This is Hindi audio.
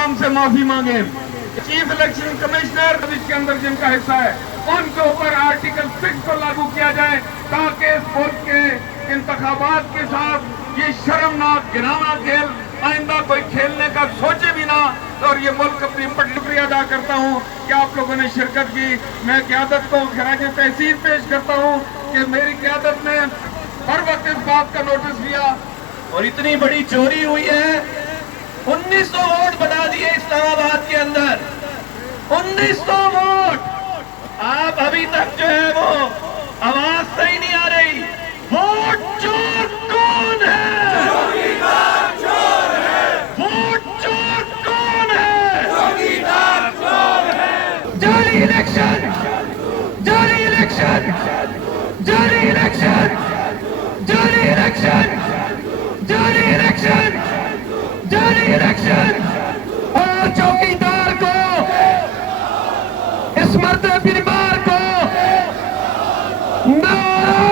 आवाम से माफी मांगे। चीफ इलेक्शन कमिश्नर इसके अंदर जिनका हिस्सा है उनके ऊपर आर्टिकल 6 को लागू किया जाए ताकि इस मुल्क के इंतखाबात के साथ ये शर्मनाक गिराना खेल आइंदा कोई खेलने का सोचे भी ना। और ये मुल्क अपनी शुक्रिया अदा करता हूँ कि आप लोगों ने शिरकत की। मैं क़यादत को खराज तहसीन पेश करता हूँ कि मेरी क़यादत ने हर वक्त इस बात का नोटिस लिया। और इतनी बड़ी चोरी हुई है, 1900 वोट बना दिए इस्लामाबाद के अंदर, 1900 वोट। आप अभी तक जो है वो आवाज सही नहीं आ रही। वोट चोर कौन है? चोर है। वोट चोर कौन है? चोर है। जारी इलेक्शन, जारी इलेक्शन, जारी इलेक्शन, जारी इलेक्शन, जारी इलेक्शन, जारी इलेक्शन। और चौकीदार को, इस मर्द बीमार को नारा